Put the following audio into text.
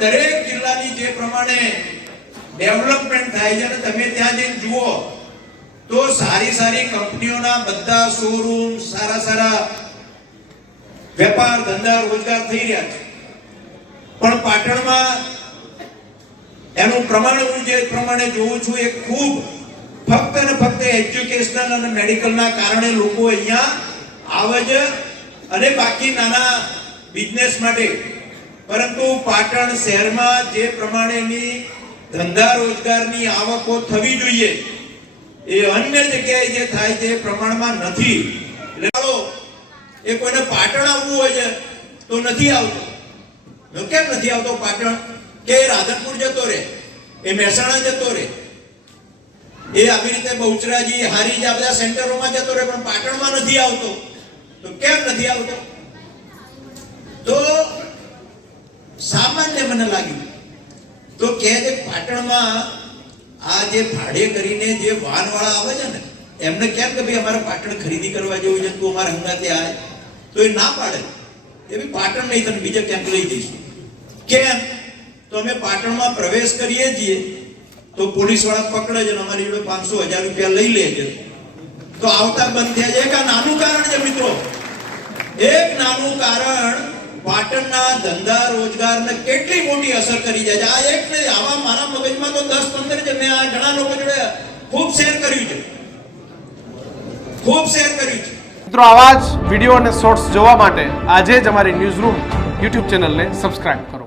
દરેક જિલ્લાની જે પ્રમાણે ડેવલપમેન્ટ થાય છે અને તમે ત્યાં જઈને જુઓ, તો સારી સારી કંપનીઓના બધા શોરૂમ સારા સારા વેપાર, ધંધા, રોજગાર થઈ રહ્યા છે. પણ પાટણમાં એનું પ્રમાણ હું જે પ્રમાણે જોઉં છું, એ ખૂબ ફક્ત ને ફક્ત એજ્યુકેશનલ અને મેડિકલના કારણે લોકો અહીંયા આવે છે અને બાકી નાના બિઝનેસ માટે પરંતુ પાટણ શહેરમાં જે પ્રમાણેની ધંધા રોજગારની આવકો થવી જોઈએ, એ અન્ય જગ્યાએ જે થાય છે પ્રમાણમાં નથી. એટલે એ કોઈને પાટણ આવવું હોય છે, તો નથી આવતો. તો કેમ નથી આવતો પાટણ? કે રાધનપુર જતો રહે, એ મહેસાણા જતો રહે, એ આવી રીતે બહુચરાજી હારી આ બધા સેન્ટરોમાં જતો રહે, પણ પાટણમાં નથી આવતો. તો કેમ નથી આવતો તો સામાન્ય મને લાગ્યું. તો કે છે પાટણમાં આ જે ભાડે કરીને જે વાહનવાળા આવે છે ને, એમને કેમ કે ભાઈ અમારે પાટણ ખરીદી કરવા જેવું છે તું અમારા હંગાતે આવે તો એ ના પાડે. એ બી પાટણ નહીં, તને બીજા ક્યાંક લઈ જઈશું. કેમ? તો અમે પાટણમાં પ્રવેશ કરીએ છીએ, તો પોલીસવાળા પકડે છે અમારી જોડે પાંચસો હજાર રૂપિયા લઈ લે છે. તો આવતા બંધ થયા છે. એક આ નાનું કારણ છે મિત્રો. એક નાનું કારણ પાટણના ધંધા રોજગારને કેટલી મોટી અસર કરી જાય છે? આ એક નહીં આવા મારા મગજમાં તો દસ પંદર છે. મેં આ ઘણા લોકો જોડે ખૂબ શેર કર્યું છે. ખૂબ શેર કર્યું છે. મિત્રો, આવા જ વીડિયો અને શોર્ટ્સ જોવા માટે આજે જ અમારી ન્યૂઝ રૂમ યુટ્યુબ ચેનલને સબસ્ક્રાઇબ કરો.